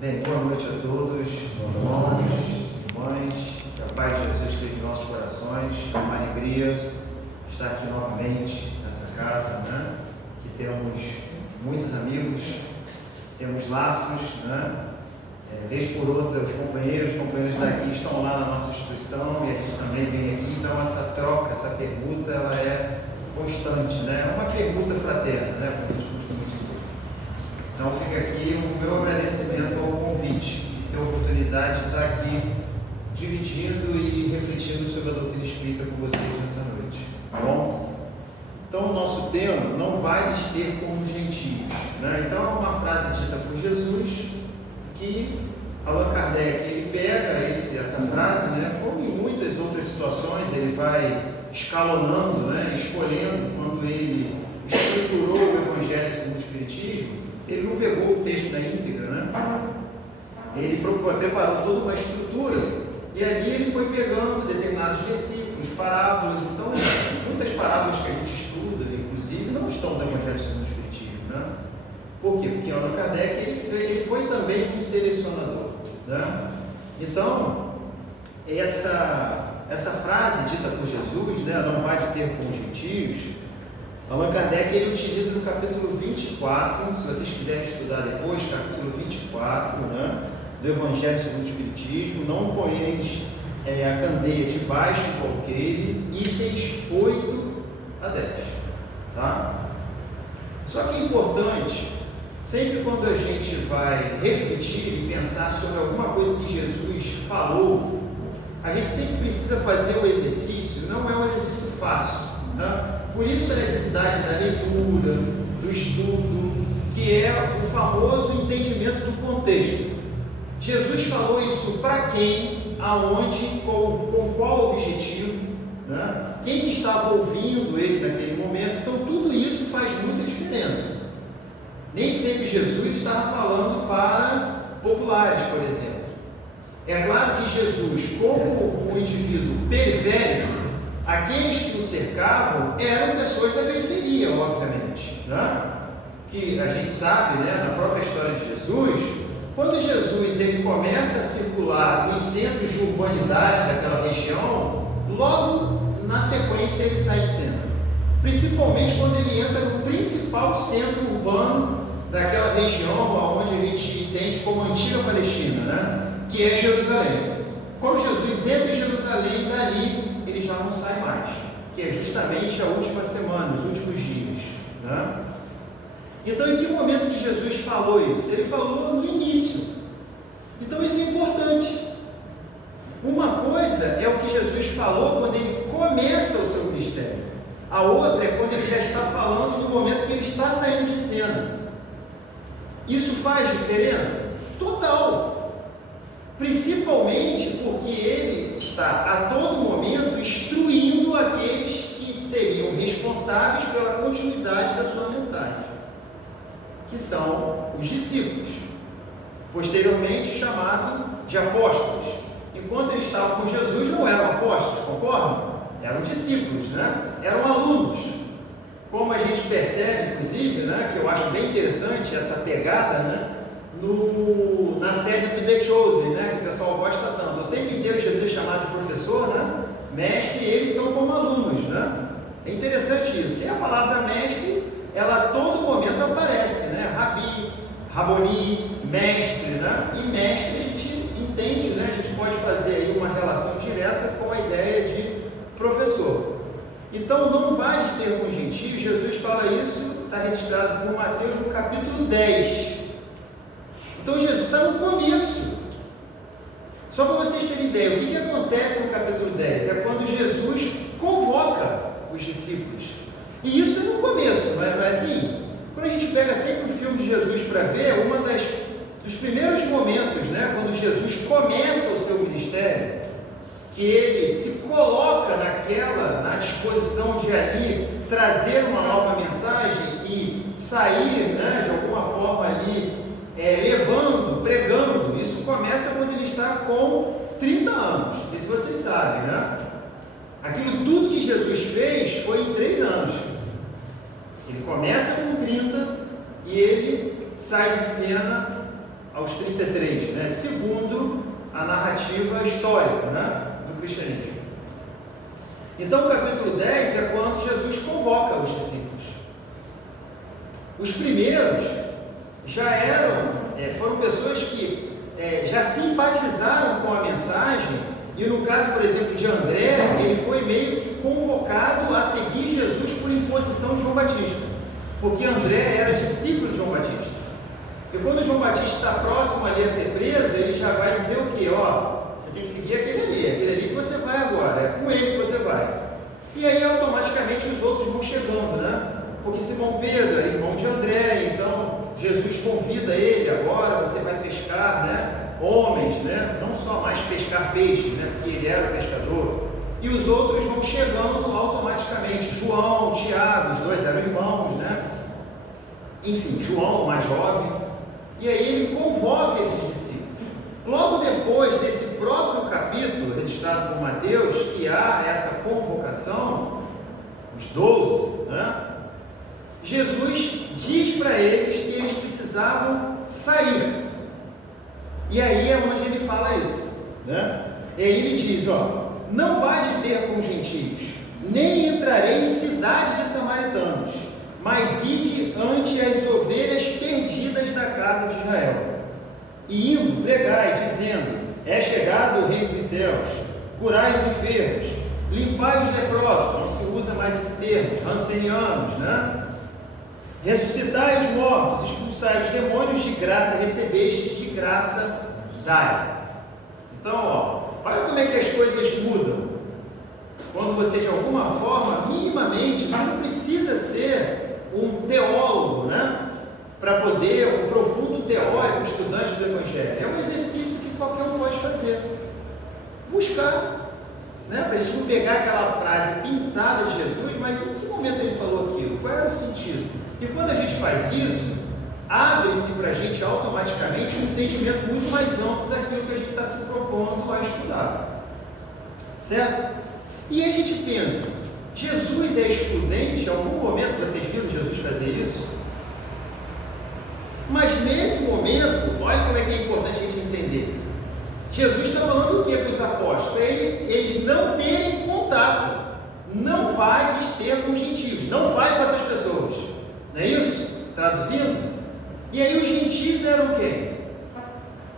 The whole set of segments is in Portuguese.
Bem, boa noite a todos, irmãos, irmãs, que a paz de Jesus esteja em nossos corações. É uma alegria estar aqui novamente nessa casa, né? Que temos muitos amigos, temos laços, né? Vez por outra, os companheiros daqui estão lá na nossa instituição e a gente também vem aqui, então essa troca, essa pergunta, ela é constante, né? É uma pergunta fraterna, né? Como a gente costuma dizer. Então fica aqui o meu agradecimento ao convite, de ter a oportunidade de estar aqui dividindo e refletindo sobre a doutrina espírita com vocês nessa noite, tá bom? Então o nosso tema, não vais ter como os gentios, né? Então é uma frase dita por Jesus, que Allan Kardec ele pega essa frase, né, como em muitas outras situações, ele vai escalonando, né, escolhendo. Quando ele estruturou o Evangelho segundo o Espiritismo, ele não pegou o texto na íntegra, né? Ele preparou toda uma estrutura e ali ele foi pegando determinados versículos, parábolas. Então, muitas parábolas que a gente estuda, inclusive, não estão no Evangelho segundo o Espiritismo, né? Por quê? Porque Allan Kardec ele foi também um selecionador, né? Então, essa frase dita por Jesus, né, não vai ter com os gentios, Allan Kardec ele utiliza no capítulo 24, se vocês quiserem estudar depois, capítulo 24, né, do Evangelho segundo o Espiritismo, não ponhais a candeia debaixo do alqueire, itens 8 a 10, tá? Só que é importante, sempre quando a gente vai refletir e pensar sobre alguma coisa que Jesus falou, a gente sempre precisa fazer o exercício. Não é um exercício fácil, né? Por isso a necessidade da leitura, do estudo, que é o famoso entendimento do contexto. Jesus falou isso para quem, aonde, com qual objetivo, né? Quem que estava ouvindo ele naquele momento. Então tudo isso faz muita diferença. Nem sempre Jesus estava falando para populares, por exemplo. É claro que Jesus, como um indivíduo periférico, aqueles que o cercavam eram pessoas da periferia, obviamente, né? Que a gente sabe, né, na própria história de Jesus, quando Jesus ele começa a circular nos centros de urbanidade daquela região, logo na sequência ele sai de cena. Principalmente quando ele entra no principal centro urbano daquela região, onde a gente entende como antiga Palestina, né? Que é Jerusalém. Quando Jesus entra em Jerusalém, dali ele já não sai mais, que é justamente a última semana, os últimos dias, né? Então, em que momento que Jesus falou isso? Ele falou no início. Então, isso é importante. Uma coisa é o que Jesus falou quando ele começa o seu ministério. A outra é quando ele já está falando no momento que ele está saindo de cena. Isso faz diferença? Total. Principalmente porque ele está a todo momento instruindo aqueles que seriam responsáveis pela continuidade da sua mensagem, que são os discípulos, posteriormente chamado de apóstolos. Enquanto eles estavam com Jesus, não eram apóstolos, concordam? Eram discípulos, né? Eram alunos. Como a gente percebe, inclusive, né, que eu acho bem interessante essa pegada, né, na série do The Chosen, né, que o pessoal gosta tanto. O tempo inteiro Jesus é chamado de professor, né, mestre, e eles são como alunos, né? É interessante isso. E a palavra mestre, ela a todo momento aparece, né? Rabi, Raboni, mestre, né? E mestre a gente entende, né? A gente pode fazer aí uma relação direta com a ideia de professor. Então, não vais ter com os gentios, Jesus fala isso, está registrado por Mateus no capítulo 10. Então, Jesus está no começo. Só para vocês terem ideia, o que acontece no capítulo 10? É quando Jesus convoca os discípulos. E isso é no começo, não é assim? Quando a gente pega sempre o filme de Jesus para ver, dos primeiros momentos, né, quando Jesus começa o seu ministério, que ele se coloca na disposição de ali trazer uma nova mensagem e sair, né, de alguma forma ali, levando, pregando. Isso começa quando ele está com 30 anos, não sei se vocês sabem, né? Aquilo tudo que Jesus fez foi em 3 anos. Ele começa com 30 e ele sai de cena aos 31. 33, né? Segundo a narrativa histórica, né? Do cristianismo. Então, o capítulo 10 é quando Jesus convoca os discípulos. Os primeiros já foram pessoas que já simpatizaram com a mensagem, e no caso, por exemplo, de André, ele foi meio que convocado a seguir Jesus por imposição de João Batista, porque André era discípulo de João Batista. E quando João Batista está próximo ali a ser preso, ele já vai dizer o quê? Você tem que seguir aquele ali que você vai agora, é com ele que você vai. E aí automaticamente os outros vão chegando, né? Porque Simão Pedro é irmão de André, então Jesus convida ele agora, você vai pescar, né? Homens, né? Não só mais pescar peixe, né? Porque ele era pescador. E os outros vão chegando automaticamente. João, Tiago, os dois eram irmãos, né? Enfim, João, o mais jovem. E aí ele convoca esses discípulos. Logo depois desse próprio capítulo, registrado por Mateus, que há essa convocação, os 12, né? Jesus diz para eles que eles precisavam sair. E aí é onde ele fala isso, né? E aí ele diz, não vá de ter com os gentios, nem entrarei em cidade de samaritanos, mas ide ante as ovelhas perdidas da casa de Israel. E indo, pregai, dizendo, é chegado o reino dos céus, curai os enfermos, limpai os leprosos, não se usa mais esse termo, rancenianos, né? Ressuscitai os mortos, expulsai os demônios, de graça recebestes, de graça dai. Então, olha como é que as coisas mudam. Quando você, de alguma forma, minimamente, você não precisa ser um teólogo, né? Para poder, um profundo teórico, estudante do Evangelho. É um exercício que qualquer um pode fazer. Buscar, né? Para a gente não pegar aquela frase pinçada de Jesus, mas em que momento ele falou aquilo? Qual era o sentido? E quando a gente faz isso, abre-se para a gente automaticamente um entendimento muito mais amplo daquilo que a gente está se propondo a estudar. Certo? E aí a gente pensa, Jesus é excludente? Em algum momento vocês viram Jesus fazer isso? Mas nesse momento, olha como é que é importante a gente entender. Jesus está falando o que para os apóstolos? Para eles não terem contato. Não vades ter com os gentios. Não fale com essas pessoas. Não é isso? Traduzindo. E aí os gentios eram quem?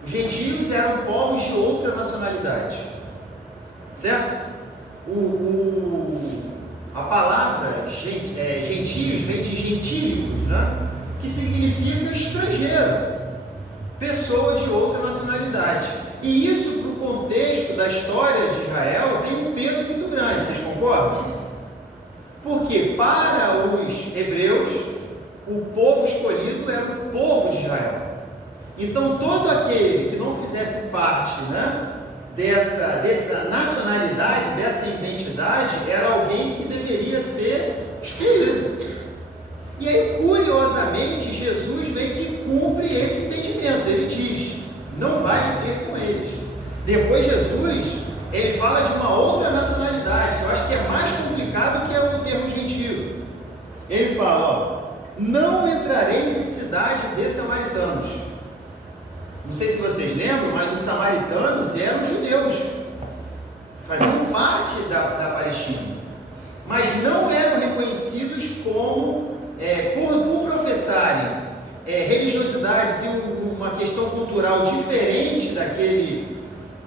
Os gentios eram povos de outra nacionalidade. Certo? A palavra gentios vem de gentílicos, né? Que significa estrangeiro, pessoa de outra nacionalidade. E isso, para o contexto da história de Israel, tem um peso muito grande, vocês concordam? Porque para os hebreus, o povo escolhido era o povo de Israel. Então, todo aquele que não fizesse parte, né, dessa nacionalidade, dessa identidade, era alguém que deveria ser excluído. E aí, curiosamente, Jesus meio que cumpre esse entendimento. Ele diz, não vai de ter com eles. Depois Jesus, ele fala de uma outra nacionalidade, que eu acho que é mais complicado que é o termo gentio. Ele fala, não entrareis em cidade de samaritanos. Não sei se vocês lembram, mas os samaritanos eram judeus, faziam parte da Palestina, mas não eram reconhecidos como, por professarem religiosidades e uma questão cultural diferente daquele,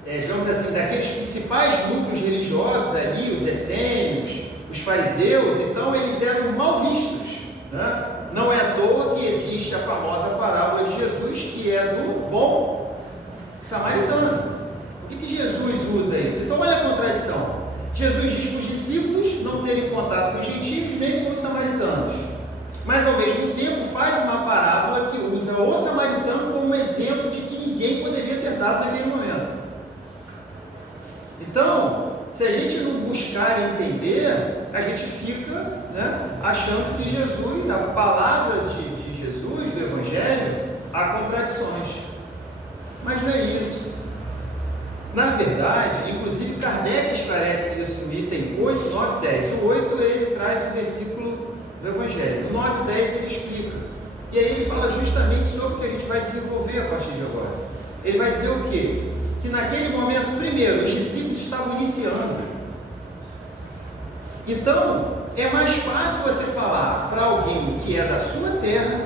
digamos assim, daqueles principais grupos religiosos ali, os essênios, os fariseus. Então eles eram mal vistos, né? Não é à toa que existe a famosa parábola de Jesus, que é do bom samaritano. Por que Jesus usa isso? Então olha a contradição. Jesus diz para os discípulos não terem contato com os gentios nem com os samaritanos, mas ao mesmo tempo faz uma parábola que usa o samaritano como exemplo de que ninguém poderia ter dado naquele momento. Então, se a gente não buscar entender, a gente fica, né, achando que Jesus, na palavra de Jesus, do Evangelho, há contradições. Mas não é isso. Na verdade, inclusive Kardec esclarece isso no item 8, 9 e 10. O 8 ele traz o versículo do Evangelho. O 9 e 10 ele explica. E aí ele fala justamente sobre o que a gente vai desenvolver a partir de agora. Ele vai dizer o quê? Que naquele momento, primeiro, os discípulos estavam iniciando. Então, é mais fácil você falar para alguém que é da sua terra,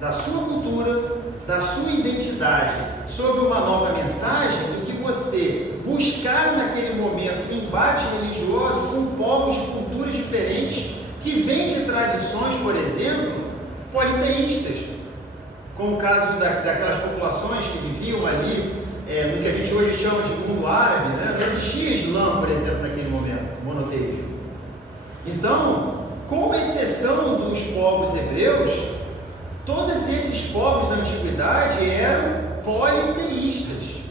da sua cultura, da sua identidade, sobre uma nova mensagem, do que você buscar naquele momento um embate religioso com povos de culturas diferentes, que vêm de tradições, por exemplo, politeístas, como o caso daquelas populações que viviam ali, no que a gente hoje chama de mundo árabe, né? Não existia Islã, por exemplo, naquele momento, monoteísmo. Então, com exceção dos povos hebreus, todos esses povos da antiguidade eram politeístas,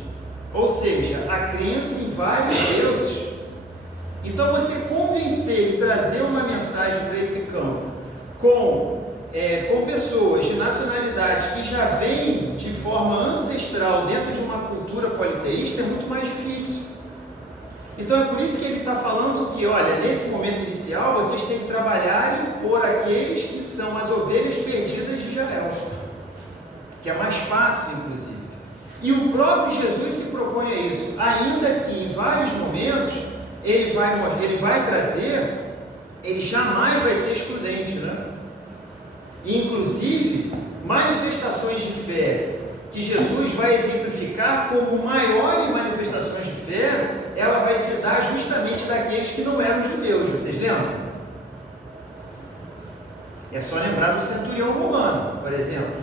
ou seja, a crença em vários deuses. Então, você convencer e trazer uma mensagem para esse campo com pessoas de nacionalidades que já vêm de forma ancestral dentro de uma cultura politeísta é muito mais difícil. Então é por isso que ele está falando que, olha, nesse momento inicial vocês têm que trabalhar por aqueles que são as ovelhas perdidas de Israel, que é mais fácil, inclusive. E o próprio Jesus se propõe a isso, ainda que em vários momentos ele vai trazer, ele jamais vai ser excludente, né? Inclusive, manifestações de fé que Jesus vai exemplificar como maiores manifestações de fé, ela vai se dar justamente daqueles que não eram judeus, vocês lembram? É só lembrar do centurião romano, por exemplo.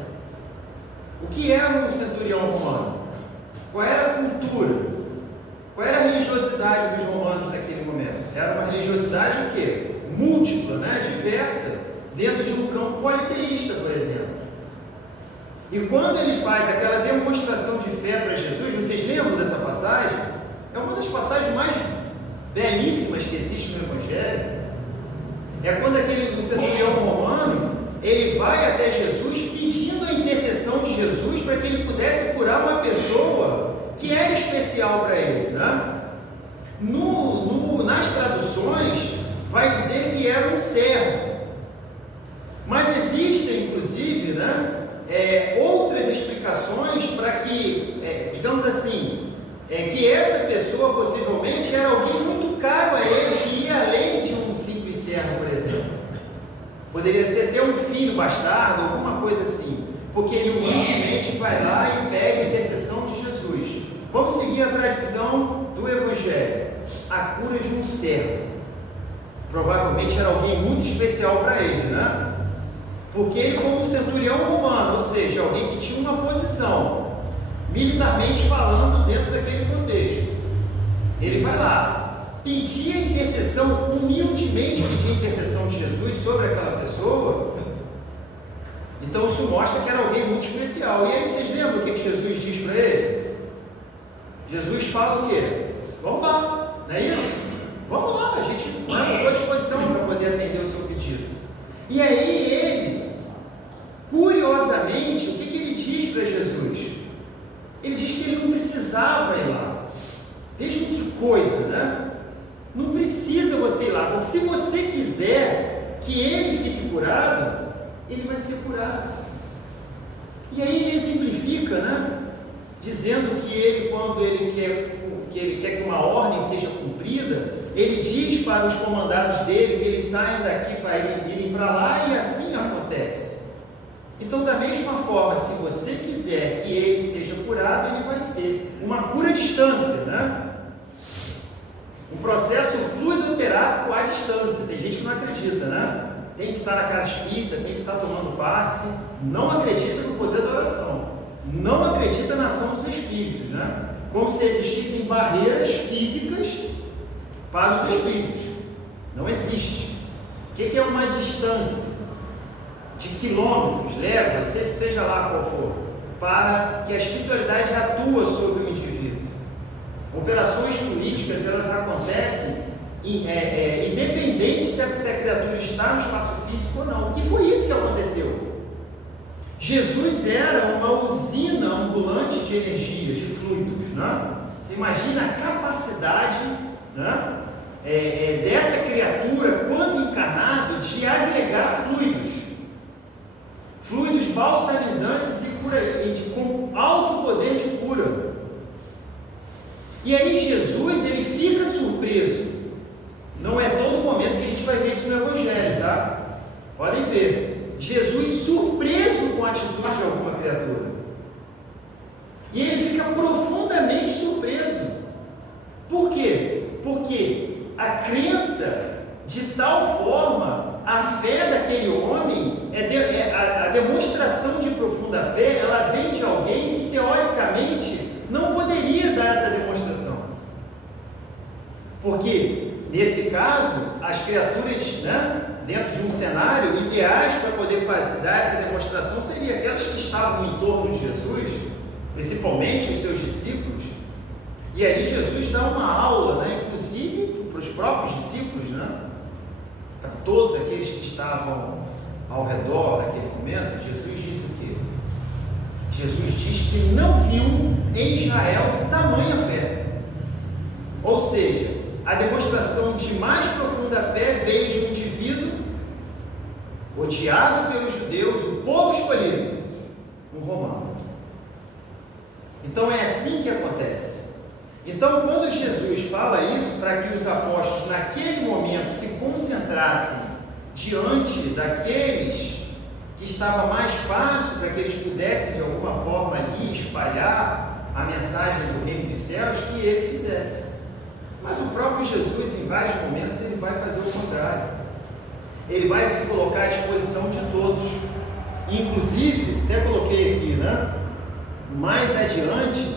O que era um centurião romano? Qual era a cultura? Qual era a religiosidade dos romanos naquele momento? Era uma religiosidade o quê? Múltipla, né? Diversa, dentro de um campo politeísta, por exemplo. E quando ele faz aquela demonstração de fé para Jesus, vocês lembram dessa passagem? É uma das passagens mais belíssimas que existe no Evangelho. É quando o centurião romano, ele vai até Jesus pedindo a intercessão de Jesus para que ele pudesse curar uma pessoa que era especial para ele, né? Nas traduções, vai dizer que era um servo. Mas existem, inclusive, né, outras explicações para que, digamos assim, que essa pessoa possivelmente era alguém muito caro a ele, que ia além de um simples servo, por exemplo. Poderia ser ter um filho bastardo, alguma coisa assim, porque ele humildemente vai lá e pede a intercessão de Jesus. Vamos seguir a tradição do Evangelho, a cura de um servo. Provavelmente era alguém muito especial para ele, né? Porque ele, como um centurião romano, ou seja, alguém que tinha uma posição, militarmente falando, dentro daquele contexto, ele vai lá, pedir a intercessão, humildemente pedir a intercessão de Jesus sobre aquela pessoa. Então isso mostra que era alguém muito especial. E aí vocês lembram o que Jesus diz para ele? Jesus fala o quê? Vamos lá, não é isso? Vamos lá, a gente estou à disposição para poder atender o seu pedido. E aí ele, curiosamente, o que ele diz para Jesus? Ele diz que ele não precisava ir lá. Vejam que coisa, né? Não precisa você ir lá, porque se você quiser que ele fique curado, ele vai ser curado. E aí ele exemplifica, né? Dizendo que ele, quando ele quer que uma ordem seja cumprida, ele diz para os comandados dele que eles saiam daqui para irem para lá, e assim acontece. Então, da mesma forma, se você quiser que ele seja curado, ele vai ser uma cura à distância, né? Um processo fluidoterápico à distância. Tem gente que não acredita, né? Tem que estar na casa espírita, tem que estar tomando passe, não acredita no poder da oração, não acredita na ação dos espíritos, né? Como se existissem barreiras físicas para os espíritos. Não existe. O que é uma distância de quilômetros, léguas, seja lá qual for, para que a espiritualidade atua sobre o indivíduo? Operações fluídicas, elas acontecem independente se a criatura está no espaço físico ou não. Que foi isso que aconteceu. Jesus era uma usina ambulante de energia, de fluidos, né? Você imagina a capacidade, né, dessa criatura, quando encarnado, de agregar fluidos balsamizantes e com alto poder de cura. E aí Jesus, ele fica surpreso. Não é todo momento que a gente vai ver isso no Evangelho, tá? Podem ver. Jesus surpreso com a atitude de alguma criatura. E ele fica profundamente surpreso. Por quê? Porque a crença, de tal forma, a fé daquele homem, a demonstração de profunda fé, ela vem de alguém que teoricamente não poderia dar essa demonstração. Porque, nesse caso, as criaturas, né, dentro de um cenário, ideais para poder dar essa demonstração seriam aquelas que estavam em torno de Jesus, principalmente os seus discípulos. E aí Jesus dá uma aula, né, inclusive para os próprios discípulos, né, para todos aqueles que estavam ao redor naquele momento. Jesus diz o quê? Jesus diz que não viu em Israel tamanha fé. Ou seja, a demonstração de mais profunda fé veio de um indivíduo odiado pelos judeus, o povo escolhido, um romano. Então é assim que acontece. Então, quando Jesus fala isso, para que os apóstolos naquele momento se concentrassem diante daqueles que estava mais fácil para que eles pudessem de alguma forma ali espalhar a mensagem do reino dos céus, que ele fizesse. Mas o próprio Jesus, em vários momentos, ele vai fazer o contrário. Ele vai se colocar à disposição de todos. Inclusive, até coloquei aqui, né, mais adiante,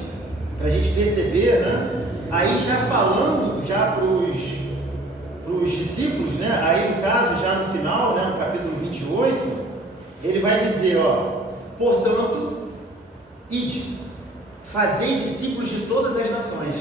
para a gente perceber, né, aí já falando já para os discípulos, né, aí no caso, já no final, né, no capítulo 28, ele vai dizer, ó, portanto, ide, fazei discípulos de todas as nações,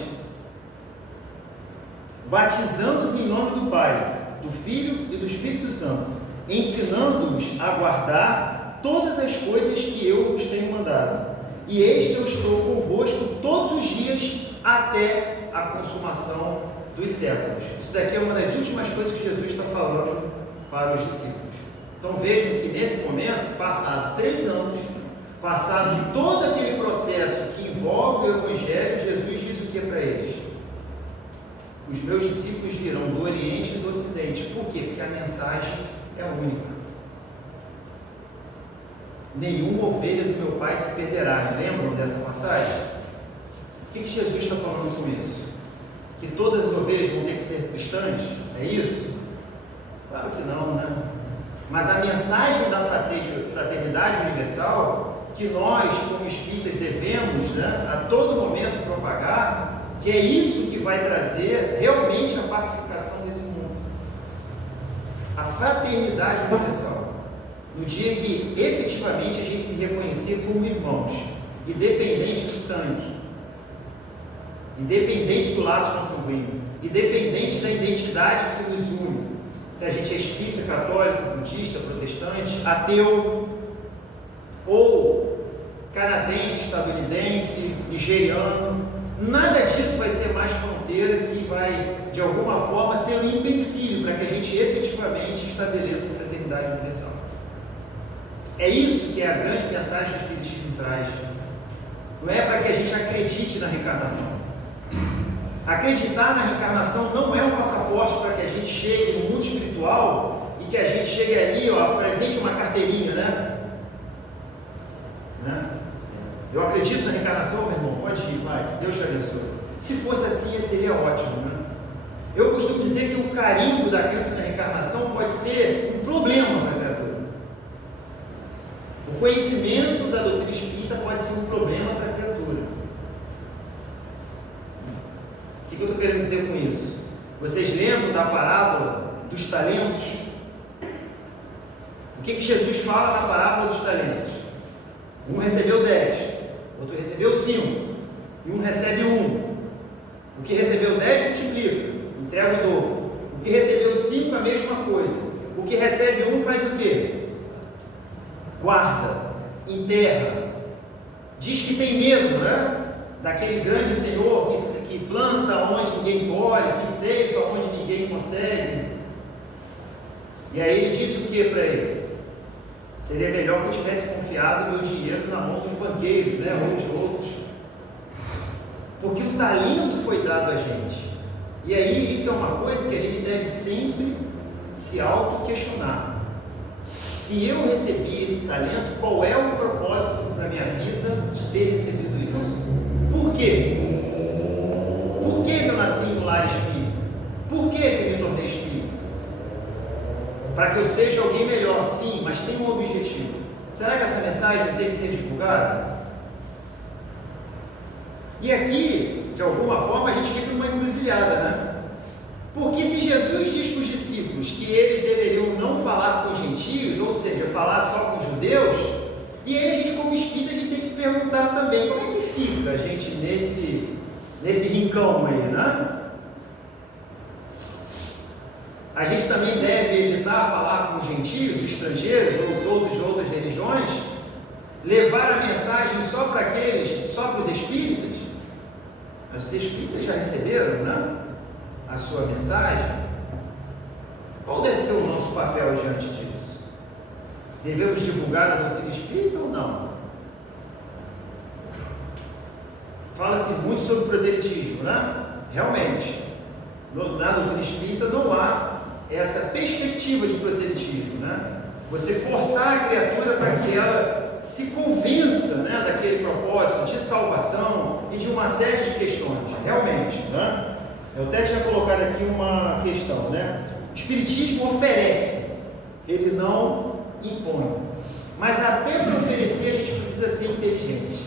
batizando-os em nome do Pai, do Filho e do Espírito Santo, ensinando-os a guardar todas as coisas que eu vos tenho mandado. E eis que eu estou convosco todos os dias até a consumação dos séculos. Isso daqui é uma das últimas coisas que Jesus está falando para os discípulos. Então vejam que nesse momento, passado 3 anos, passado todo aquele processo que envolve o Evangelho, Jesus diz o que para eles? Os meus discípulos virão do Oriente e do Ocidente. Por quê? Porque a mensagem é única. Nenhuma ovelha do meu Pai se perderá. Lembram dessa passagem? O que Jesus está falando com isso? Que todas as ovelhas vão ter que ser cristãs? É isso? Claro que não, né? Mas a mensagem da fraternidade universal, que nós, como espíritas, devemos, né, a todo momento propagar, que é isso que vai trazer realmente a pacificação desse mundo. A fraternidade universal. No dia que efetivamente a gente se reconhecer como irmãos, independente do sangue, independente do laço consanguíneo, independente da identidade que nos une, se a gente é espírita, católico, budista, protestante, ateu, ou canadense, estadunidense, nigeriano, nada disso vai ser mais fronteira que vai, de alguma forma, ser um empecilho para que a gente efetivamente estabeleça a fraternidade universal. É isso que é a grande mensagem que o Espiritismo traz. Não é para que a gente acredite na reencarnação. Acreditar na reencarnação não é um passaporte para que a gente chegue no mundo espiritual e que a gente chegue ali, ó, apresente uma carteirinha, né? Eu acredito na reencarnação, meu irmão, pode ir, vai, que Deus te abençoe. Se fosse assim, seria ótimo, né? Eu costumo dizer que o carimbo da crença na reencarnação pode ser um problema para a criatura. O conhecimento da doutrina espírita pode ser um problema para a criatura. O que eu estou querendo dizer com isso? Vocês lembram da parábola dos talentos? O que Jesus fala na parábola dos talentos? Um recebeu 10, outro recebeu 5, e um recebe 1. O que recebeu 10 multiplica, entrega o dobro. O que recebeu 5 a mesma coisa. O que recebe 1 faz o quê? Guarda, enterra, diz que tem medo, né? Daquele grande Senhor que planta onde ninguém colhe, que ceifa onde ninguém consegue. E aí ele diz o que para ele? Seria melhor que eu tivesse confiado meu dinheiro na mão dos banqueiros, né? Ou de outros. porque o talento foi dado a gente. E aí isso é uma coisa que a gente deve sempre se auto-questionar. Se eu recebi esse talento, qual é o propósito para a minha vida de ter recebido isso? Por quê? Por que eu nasci em um lar espírita? Por que eu me tornei espírita? Para que eu seja alguém melhor, sim, mas tem um objetivo. Será que essa mensagem não tem que ser divulgada? E aqui, de alguma forma, a gente fica numa encruzilhada, né? Porque se Jesus diz para os discípulos que eles deveriam não falar com os gentios, ou seja, falar só com os judeus, e aí a gente, como espírita, a gente tem que se perguntar também, como é que fica a gente nesse rincão aí, né? A gente também deve evitar falar com os gentios, estrangeiros, ou os outros de outras religiões, levar a mensagem só para aqueles, só para os espíritas. Mas os espíritas já receberam, né, a sua mensagem. Qual deve ser o nosso papel diante disso? Devemos divulgar a doutrina espírita ou não? Fala-se muito sobre proselitismo, né? Realmente, na doutrina espírita não há essa perspectiva de proselitismo, né? Você forçar a criatura para que ela se convença, né, daquele propósito de salvação e de uma série de questões, realmente, né? Eu até tinha colocado aqui uma questão, né? O Espiritismo oferece, ele não impõe, mas até para oferecer a gente precisa ser inteligente.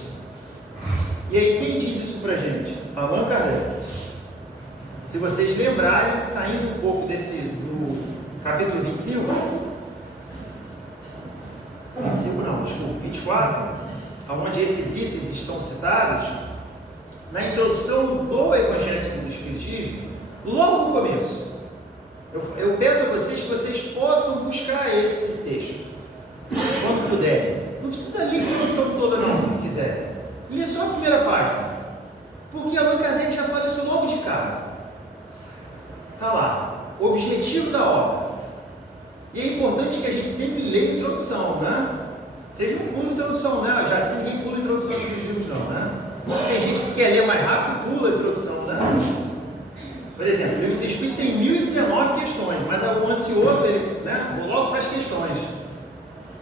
E aí quem diz isso para a gente? Allan Kardec. Se vocês lembrarem, saindo um pouco do capítulo 25 não, desculpa, 24, onde esses itens estão citados, na introdução do Evangelho segundo o Espiritismo, logo no começo, eu peço a vocês que vocês possam buscar esse texto, quando puderem. Não precisa ler a introdução toda não, se não quiser. Lê só a primeira página, porque Allan Kardec já fala isso logo de cara. Está lá, o objetivo da obra. E é importante que a gente sempre leia a introdução, né? Vocês não pulam a introdução, né? Já assim ninguém pula a introdução dos livros, não, né? Tem gente que quer ler mais rápido e pula a introdução, né? Por exemplo, o livro dos Espíritos tem 1019 questões, mas o ansioso, ele, né, vou logo para as questões.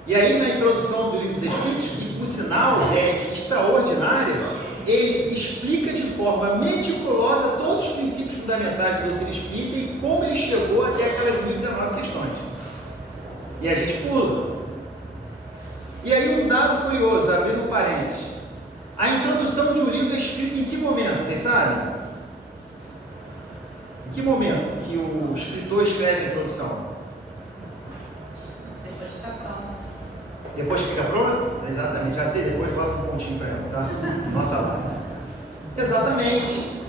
E aí, na introdução do livro dos Espíritos, que por sinal é extraordinária, ele explica de forma meticulosa todos os princípios fundamentais da doutrina espírita e como ele chegou até aquelas 1019 questões. E a gente pula. E aí um dado curioso, abrindo um parênteses. A introdução de um livro é escrita em que momento? Vocês sabem? Em que momento que o escritor escreve a introdução? Depois que está pronto. Depois que fica pronto? Exatamente, já sei, depois bota um pontinho para ela, tá? Nota lá. Exatamente.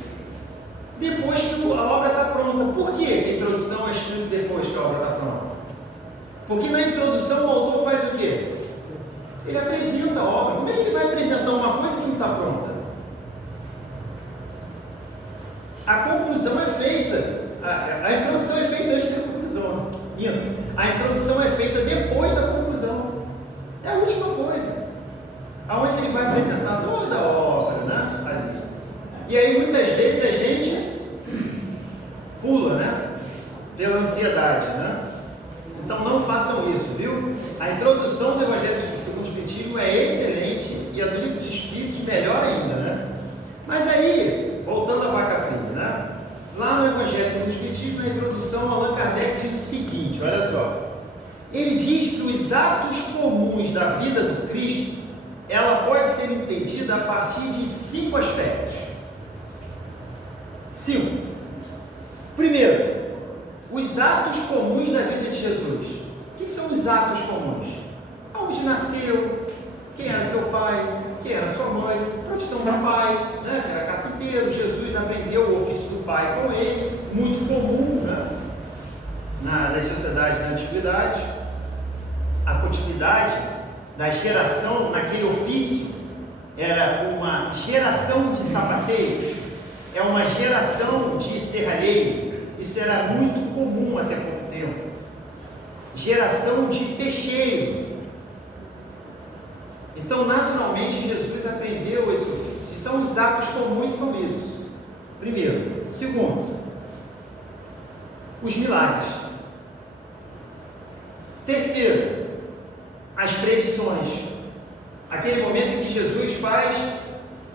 Depois que a obra está pronta. Por que a introdução é escrita depois que a obra está pronta? Porque na introdução o autor faz o quê? Ele apresenta a obra. Como é que ele vai apresentar uma coisa que não está pronta? A conclusão é feita. A introdução é feita antes da conclusão. A introdução é feita depois da conclusão. É a última coisa. Aonde ele vai apresentar toda a obra, né? Ali. E aí muitas vezes a gente pula, né? Pela ansiedade, né? Então não façam isso, viu? A introdução do Evangelho segundo o Espiritismo é excelente e a do Livro dos Espíritos melhor ainda, né? Mas aí, voltando à vaca fria, né? Lá no Evangelho segundo o Espiritismo, na introdução, Allan Kardec diz o seguinte, olha só. Ele diz que os atos comuns da vida do Cristo, ela pode ser entendida a partir de 5 aspectos. 5. Primeiro, os atos comuns da vida de Jesus. O que são os atos comuns? Aonde nasceu, quem era seu pai, quem era sua mãe, profissão do pai, né, que era carpinteiro. Jesus aprendeu o ofício do pai com ele, muito comum, né, nas sociedades da antiguidade. A continuidade da geração naquele ofício era uma geração de sapateiros, é uma geração de serralheiro. Isso era muito comum até pouco tempo. Geração de peixeiro. Então, naturalmente, Jesus aprendeu esse ofício. Então, os atos comuns são isso. Primeiro. Segundo, os milagres. Terceiro, as predições. Aquele momento em que Jesus faz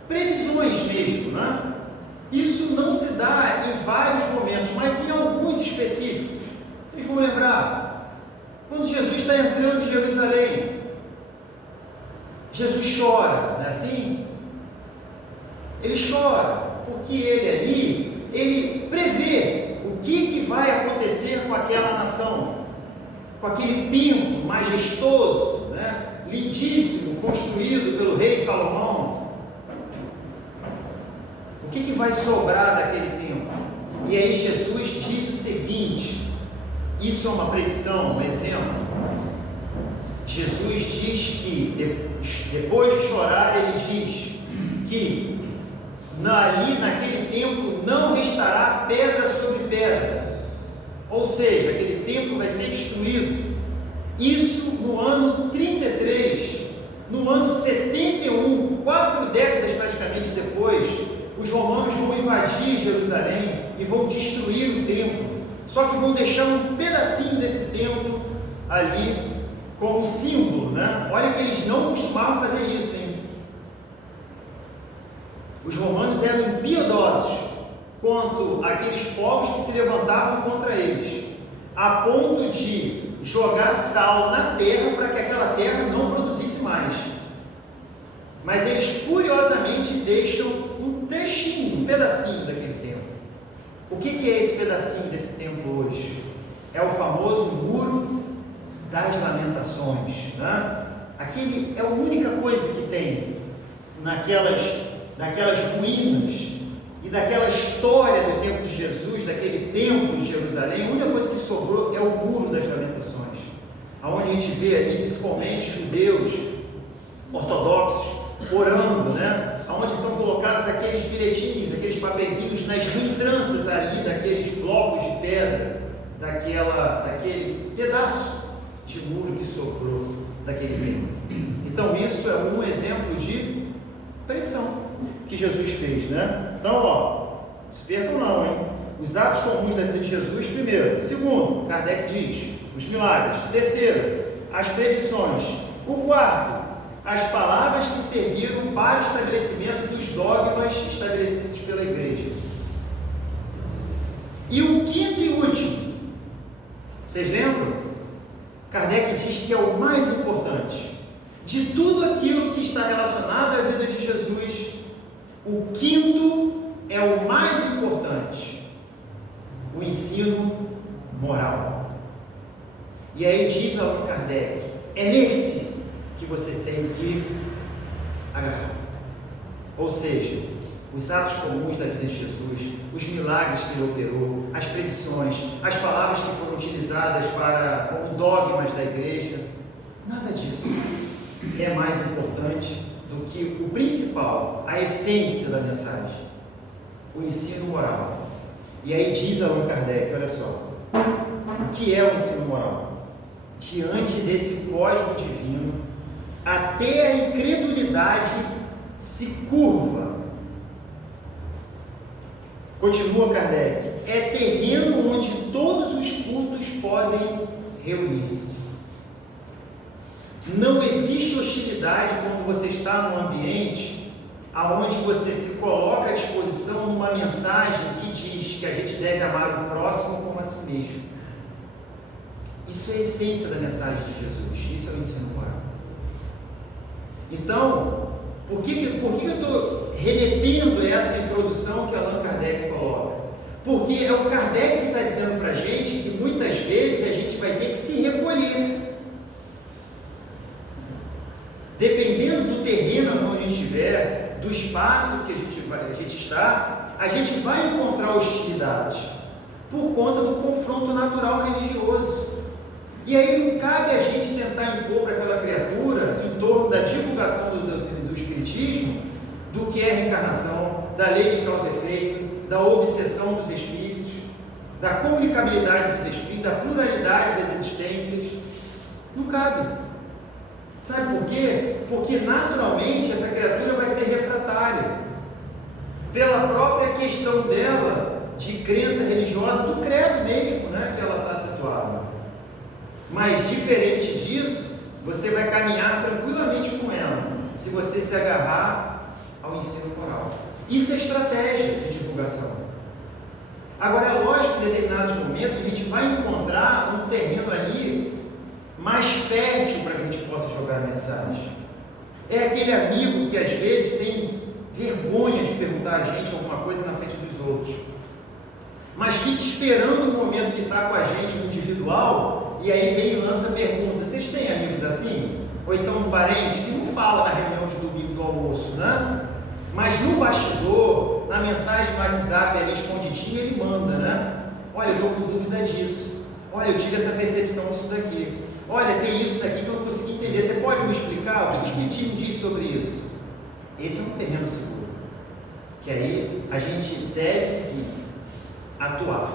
previsões mesmo, né? Isso não se dá em vários momentos, mas em alguns específicos. Vocês vão lembrar, quando Jesus está entrando em Jerusalém, Jesus chora, não é assim? Ele chora, porque ele ali, ele prevê o que vai acontecer com aquela nação, com aquele templo majestoso, né? Lindíssimo, construído pelo rei Salomão. O que vai sobrar daquele templo? E aí Jesus diz o seguinte, isso é uma predição, um exemplo. Jesus diz que, depois de chorar, ele diz que ali naquele templo não restará pedra sobre pedra, ou seja, aquele templo vai ser destruído. Isso no ano 33, no ano 71, 4 décadas praticamente depois, os romanos vão invadir Jerusalém e vão destruir o templo, só que vão deixar um pedacinho desse templo ali como símbolo, né? Olha que eles não costumavam fazer isso, hein? Os romanos eram impiedosos quanto àqueles povos que se levantavam contra eles, a ponto de jogar sal na terra para que aquela terra não produzisse mais. Mas eles curiosamente deixam um trechinho, um pedacinho daquele templo. O que é esse pedacinho desse templo hoje? É o famoso Muro das Lamentações, né? Aquele é a única coisa que tem naquelas ruínas e daquela história do tempo de Jesus, daquele templo de Jerusalém. A única coisa que sobrou é o Muro das Lamentações, aonde a gente vê ali principalmente judeus ortodoxos orando, né? Onde são colocados aqueles bilhetinhos, aqueles papeizinhos nas reentrâncias ali daqueles blocos de pedra, daquele pedaço de muro que sobrou daquele templo. Então isso é um exemplo de predição que Jesus fez, né? Então, não se percam não, hein? Os atos comuns da vida de Jesus, primeiro. Segundo, Kardec diz, os milagres. Terceiro, as predições. O quarto, as palavras que serviram para o estabelecimento dos dogmas estabelecidos pela igreja. E o quinto e último, vocês lembram? Kardec diz que é o mais importante de tudo aquilo que está relacionado à vida de Jesus. O quinto é o mais importante, o ensino moral. E aí diz Allan Kardec, é nesse que você tem que agarrar. Ou seja, os atos comuns da vida de Jesus, os milagres que ele operou, as predições, as palavras que foram utilizadas como dogmas da igreja, nada disso é mais importante do que o principal, a essência da mensagem, o ensino moral. E aí diz Allan Kardec, olha só, o que é o ensino moral? Diante desse código divino, até a incredulidade se curva. Continua Kardec, é terreno onde todos os cultos podem reunir-se. Não existe hostilidade quando você está num ambiente aonde você se coloca à disposição numa mensagem que diz que a gente deve amar o próximo como a si mesmo. Isso é a essência da mensagem de Jesus, isso é o ensino moral. Então, por que eu estou remetendo essa introdução que Allan Kardec coloca? Porque é o Kardec que está dizendo para a gente que muitas vezes a gente vai ter que se recolher. Dependendo do terreno onde a gente estiver, do espaço que a gente está, a gente vai encontrar hostilidade por conta do confronto natural religioso. E aí não cabe a gente tentar impor para aquela criatura, em torno da divulgação do Espiritismo, do que é reencarnação, da lei de causa e efeito, da obsessão dos espíritos, da comunicabilidade dos espíritos, da pluralidade das existências. Não cabe. Sabe por quê? Porque naturalmente essa criatura vai ser refratária. pela própria questão dela de crença religiosa, do credo mesmo, né, que ela está situada. Mas, diferente disso, você vai caminhar tranquilamente com ela, se você se agarrar ao ensino moral. Isso é estratégia de divulgação. Agora, é lógico que em determinados momentos a gente vai encontrar um terreno ali mais fértil para que a gente possa jogar a mensagem. É aquele amigo que às vezes tem vergonha de perguntar a gente alguma coisa na frente dos outros, mas fica esperando o momento que está com a gente no individual, e aí vem e lança pergunta. Vocês têm amigos assim? Ou então um parente que não fala na reunião de domingo do almoço, né? Mas no bastidor, na mensagem no WhatsApp ali escondidinho, ele manda, né? Olha, eu estou com dúvida disso. Olha, eu tive essa percepção disso daqui. Olha, tem isso daqui que eu não consegui entender. Você pode me explicar? O que o Espiritismo diz sobre isso? Esse é um terreno seguro. Que aí a gente deve sim atuar,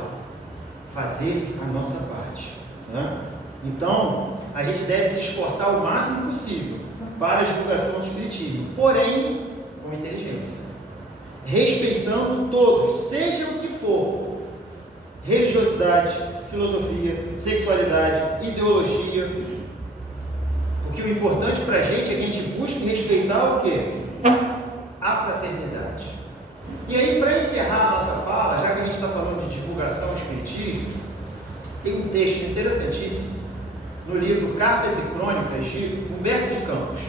fazer a nossa parte, né? Então, a gente deve se esforçar o máximo possível para a divulgação do Espiritismo, porém, com inteligência, respeitando todos, seja o que for, religiosidade, filosofia, sexualidade, ideologia, porque o importante para a gente é que a gente busque respeitar o quê? A fraternidade. E aí, para encerrar a nossa fala, já que a gente está falando de divulgação do Espiritismo, tem um texto interessantíssimo no livro Cartas e Crônicas de Humberto de Campos.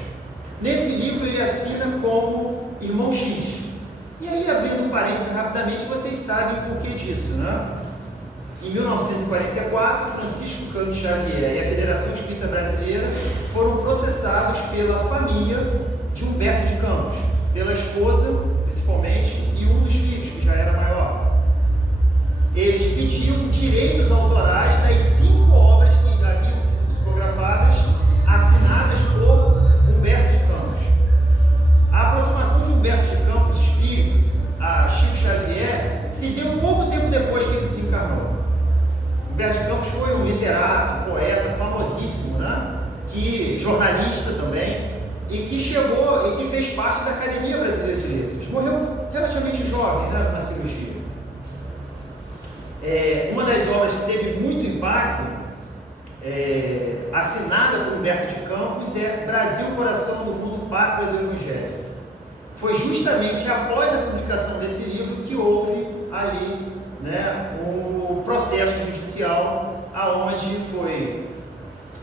Nesse livro ele assina como Irmão X. E aí, abrindo um parênteses rapidamente, vocês sabem por que disso, né? Em 1944, Francisco Cândido Xavier e a Federação Espírita Brasileira foram processados pela família de Humberto de Campos, pela esposa, principalmente, e um dos filhos, que já era maior. Eles pediam direitos autorais das 5 obras que haviam sido psicografadas, assinadas por Humberto de Campos. A aproximação de Humberto de Campos, espírito, a Chico Xavier, se deu um pouco tempo depois que ele se encarnou. Humberto de Campos foi um literato, poeta, famosíssimo, né? Jornalista também, e que chegou e que fez parte da Academia Brasileira de Letras. Morreu relativamente jovem, né, na cirurgia. Uma das obras que teve muito impacto, assinada por Humberto de Campos, é Brasil, Coração do Mundo, Pátria do Evangelho. Foi justamente após a publicação desse livro que houve ali, né, o processo judicial, aonde foi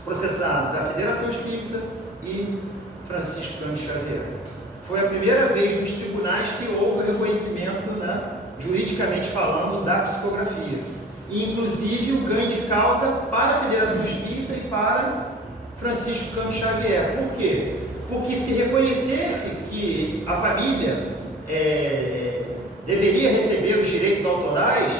processados a Federação Espírita e Francisco Cândido Xavier. Foi a primeira vez nos tribunais que houve o reconhecimento, né, juridicamente falando, da psicografia. E, inclusive, o ganho de causa para a Federação Espírita e para Francisco Cândido Xavier. Por quê? Porque se reconhecesse que a família deveria receber os direitos autorais,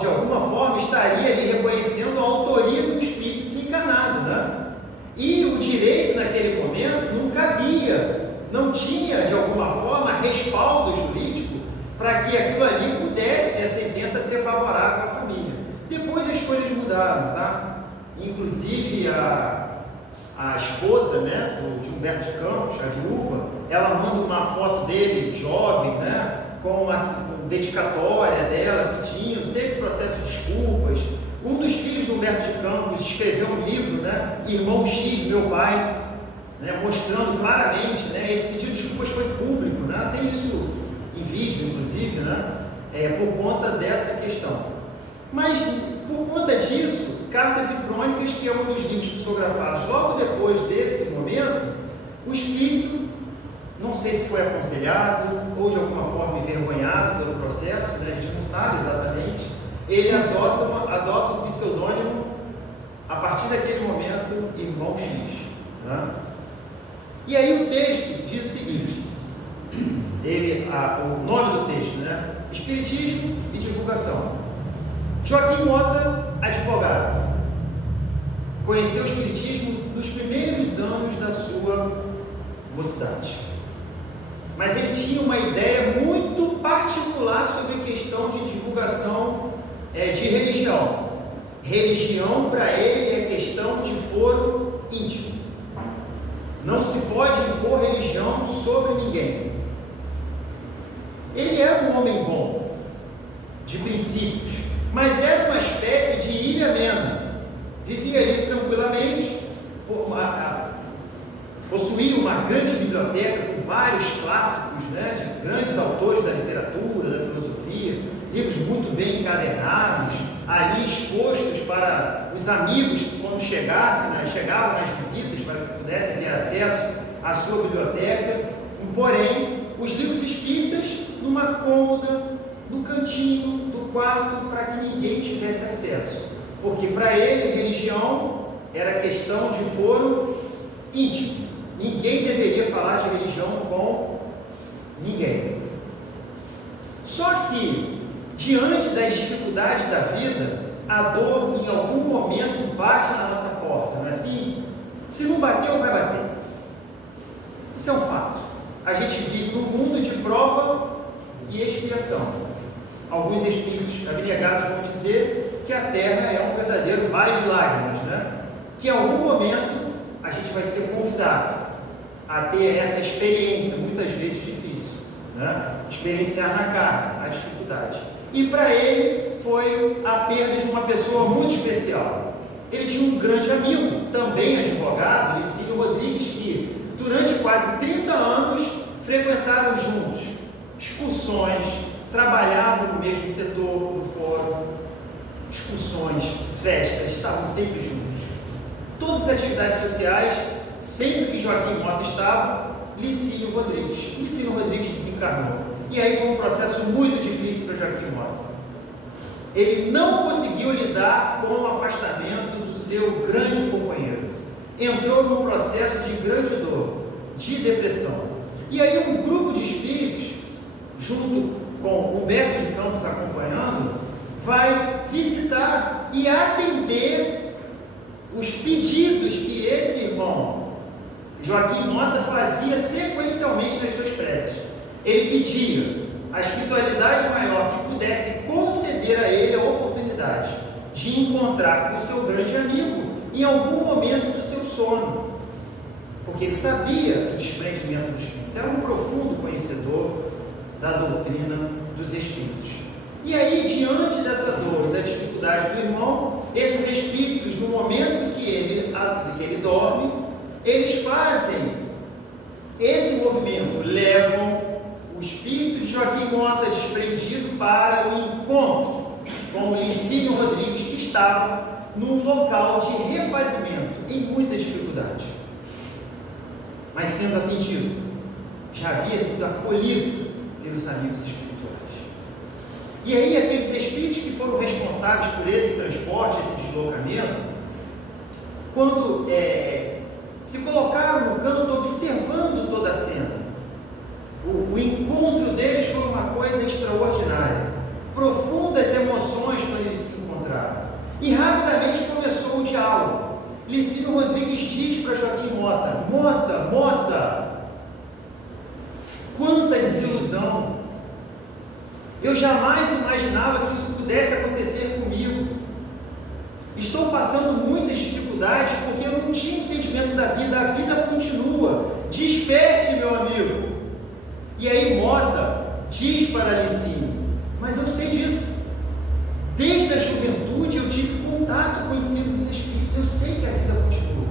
de alguma forma estaria ali reconhecendo a autoria do espírito desencarnado, né? E o direito naquele momento não cabia, não tinha de alguma forma respaldo jurídico para que aquilo ali pudesse, a sentença ser favorável à família. Depois as coisas mudaram, tá? Inclusive a esposa, né, de Humberto de Campos, a viúva, ela manda uma foto dele jovem, né, com uma dedicatória dela pedindo, teve processo de desculpas. Um dos filhos de Humberto de Campos escreveu um livro, né, Irmão X, meu pai, né, mostrando claramente, né, esse pedido de desculpas foi público, né, tem isso em vídeo, inclusive, né, por conta dessa questão. Mas, por conta disso, Cartas e Crônicas, que é um dos livros psicografados logo depois desse momento, o espírito, não sei se foi aconselhado ou de alguma forma envergonhado pelo processo, né, a gente não sabe exatamente, ele adota um pseudônimo a partir daquele momento, Irmão X. Né? E aí o texto diz o seguinte, o nome do texto, né? Espiritismo e divulgação. Joaquim Mota, advogado, conheceu o Espiritismo nos primeiros anos da sua mocidade. Mas ele tinha uma ideia muito particular sobre a questão de divulgação de religião. Religião, para ele, é questão de foro íntimo. Não se pode impor religião sobre ninguém. Ele um homem bom, de princípios, mas era uma espécie de ilha amena. Vivia ali tranquilamente, possuía uma grande biblioteca com vários clássicos, né, de grandes autores da literatura, da filosofia, livros muito bem encadernados, ali expostos para os amigos que, quando chegavam nas visitas, para que pudessem ter acesso à sua biblioteca. Porém, os livros espíritas numa cômoda, no cantinho do quarto, para que ninguém tivesse acesso, porque para ele religião era questão de foro íntimo. Ninguém deveria falar de religião com ninguém. Só que, diante das dificuldades da vida, a dor em algum momento bate na nossa porta, não é assim? Se não bateu, vai bater. Isso é um fato. A gente vive num mundo de prova e expiação. Alguns espíritos abnegados vão dizer que a Terra é um verdadeiro vale de lágrimas, né? Que em algum momento a gente vai ser convidado a ter essa experiência, muitas vezes difícil, né? Experienciar na carne a dificuldade. E para ele foi a perda de uma pessoa muito especial. Ele tinha um grande amigo, também advogado, Licínio Rodrigues, que durante quase 30 anos frequentaram juntos excursões, trabalhavam no mesmo setor do fórum, excursões, festas, estavam sempre juntos. Todas as atividades sociais, sempre que Joaquim Mota estava, Licínio Rodrigues desencarnou. E aí foi um processo muito difícil para Joaquim Mota. Ele não conseguiu lidar com o afastamento do seu grande companheiro. Entrou num processo de grande dor, de depressão. E aí um grupo de espíritos, junto com Humberto de Campos acompanhando, vai visitar e atender os pedidos que esse irmão Joaquim Mota fazia sequencialmente nas suas preces. Ele pedia a espiritualidade maior que pudesse conceder a ele a oportunidade de encontrar com o seu grande amigo em algum momento do seu sono, porque ele sabia do desprendimento do espírito, era um profundo conhecedor da doutrina dos espíritos. E aí, diante dessa dor e da dificuldade do irmão, esses espíritos, no momento que ele dorme, eles fazem esse movimento, levam o espírito de Joaquim Mota desprendido para o encontro com o Licínio Rodrigues, que estava num local de refazimento, em muita dificuldade, mas sendo atendido, já havia sido acolhido pelos amigos espirituais. E aí aqueles espíritos que foram responsáveis por esse transporte, esse deslocamento, quando se colocaram no canto observando toda a cena, o encontro deles foi uma coisa extraordinária, profundas emoções quando eles se encontraram, e rapidamente começou o diálogo. Licínio Rodrigues diz para Joaquim Mota: Mota, quanta desilusão, eu jamais imaginava que isso pudesse acontecer comigo, estou passando muitas dificuldades porque eu não tinha entendimento da vida, a vida continua, desperte, meu amigo. E aí Mota diz para Licínio: mas eu sei disso, desde a juventude eu tive contato com o ensino dos espíritos, eu sei que a vida continua.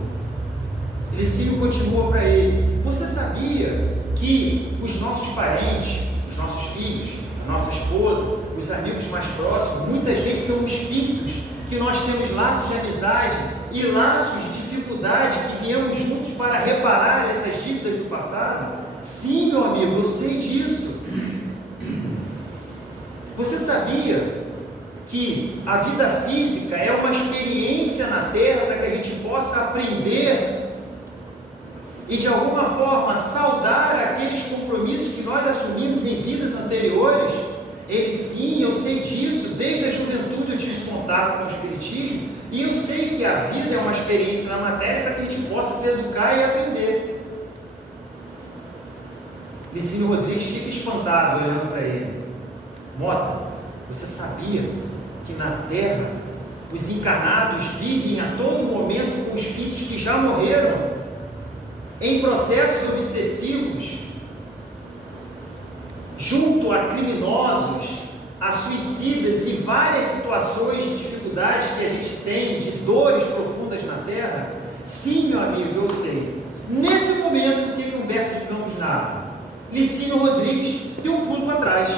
Licínio continua para ele: você sabia que os nossos parentes, os nossos filhos, a nossa esposa, os amigos mais próximos, muitas vezes são espíritos que nós temos laços de amizade e laços de dificuldade que viemos juntos para reparar essas dívidas do passado? Sim, meu amigo, eu sei disso. Você sabia que a vida física é uma experiência na Terra para que a gente possa aprender e de alguma forma saldar aqueles compromissos que nós assumimos em vidas anteriores? Ele: sim, eu sei disso, desde a juventude eu tive contato com o Espiritismo e eu sei que a vida é uma experiência na matéria para que a gente possa se educar e aprender. Licínio Rodrigues fica espantado olhando para ele: Mota, você sabia que na Terra os encarnados vivem a todo momento com espíritos que já morreram em processos obsessivos, junto a criminosos, a suicidas e várias situações de dificuldades que a gente tem, de dores profundas na terra? Sim, meu amigo, eu sei. Nesse momento, o que Humberto de Campos narra? Licínio Rodrigues deu um pulo para trás.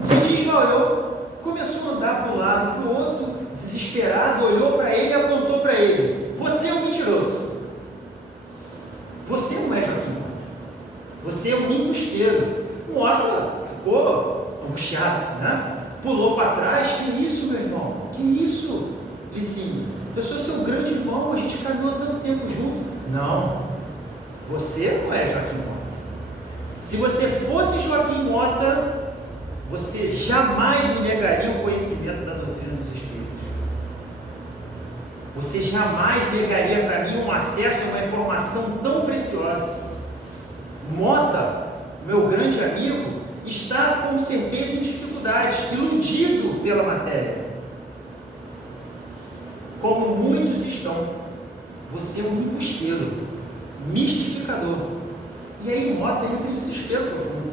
Se desvalhou, começou a andar para um lado, para o outro, desesperado, olhou para ele e apontou para ele: você é um mentiroso. Você não é Joaquim Mota. Você é um embusteiro. Mota ficou angustiado, né? Pulou para trás. Que isso, meu irmão? Que isso, Licínio? Eu sou seu grande irmão, a gente caminhou tanto tempo junto. Não, você não é Joaquim Mota. Se você fosse Joaquim Mota, você jamais me negaria o conhecimento da doutrina dos Espíritos. Você jamais negaria para mim um acesso a uma informação tão preciosa. Mota, meu grande amigo, está com certeza em dificuldades, iludido pela matéria. Como muitos estão. Você é um embusteiro, mistificador. E aí Mota entra em desespero profundo,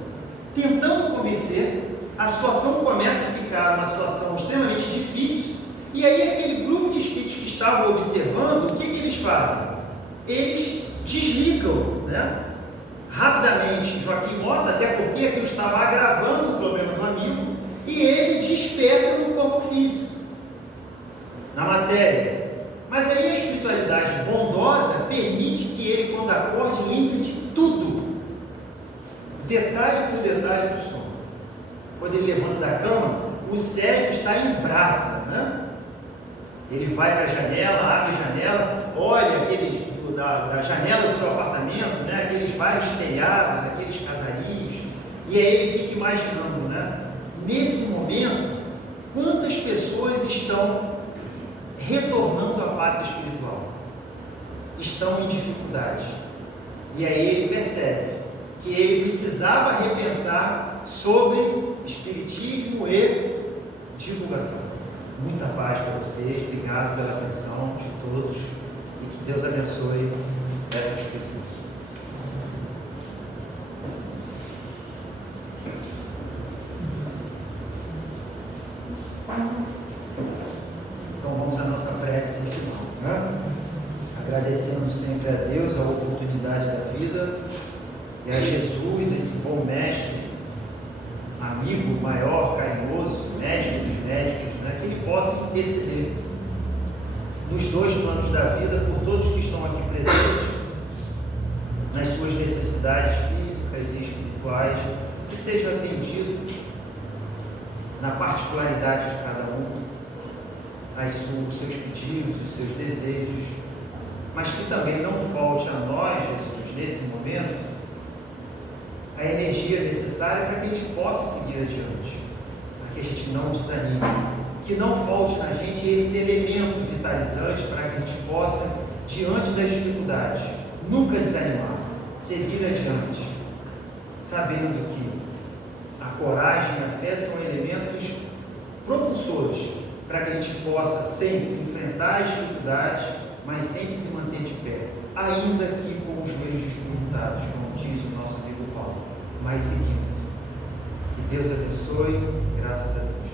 tentando convencer. A situação começa a ficar uma situação extremamente difícil. E aí aquele grupo de espíritos que estavam observando, o que eles fazem? Eles desligam, né, rapidamente Joaquim Mota, até porque aquilo estava agravando o problema do amigo, e ele desperta no corpo físico, na matéria. Mas aí a espiritualidade bondosa permite que ele, quando acorde, lembre de tudo, detalhe por detalhe do sono. Quando ele levanta da cama, o cérebro está em brasa, né? Ele vai para a janela, abre a janela, olha aqueles da janela do seu apartamento, né? Aqueles vários telhados, aqueles casarios, e aí ele fica imaginando, né? Nesse momento, quantas pessoas estão retornando à pátria espiritual? Estão em dificuldade. E aí ele percebe que ele precisava repensar sobre espiritismo e divulgação. Muita paz para vocês, obrigado pela atenção de todos e que Deus abençoe essas pessoas. Então vamos à nossa prece final, né? Agradecendo sempre a Deus a oportunidade da vida e a Jesus, esse bom mestre, amigo maior, carinhoso, médico dos médicos, né, que ele possa interceder nos dois planos da vida por todos que estão aqui presentes, nas suas necessidades físicas e espirituais, que seja atendido na particularidade de cada um, os seus pedidos, os seus desejos, mas que também não falte a nós, Jesus, nesse momento, a energia necessária para que a gente possa seguir adiante, para que a gente não desanime, que não falte na gente esse elemento vitalizante para que a gente possa, diante das dificuldades, nunca desanimar, seguir adiante, sabendo que a coragem e a fé são elementos propulsores para que a gente possa sempre enfrentar as dificuldades, mas sempre se manter de pé, ainda que com os joelhos desconjuntados, como diz o nosso amigo Paulo, mas seguindo. Que Deus abençoe, graças a Deus.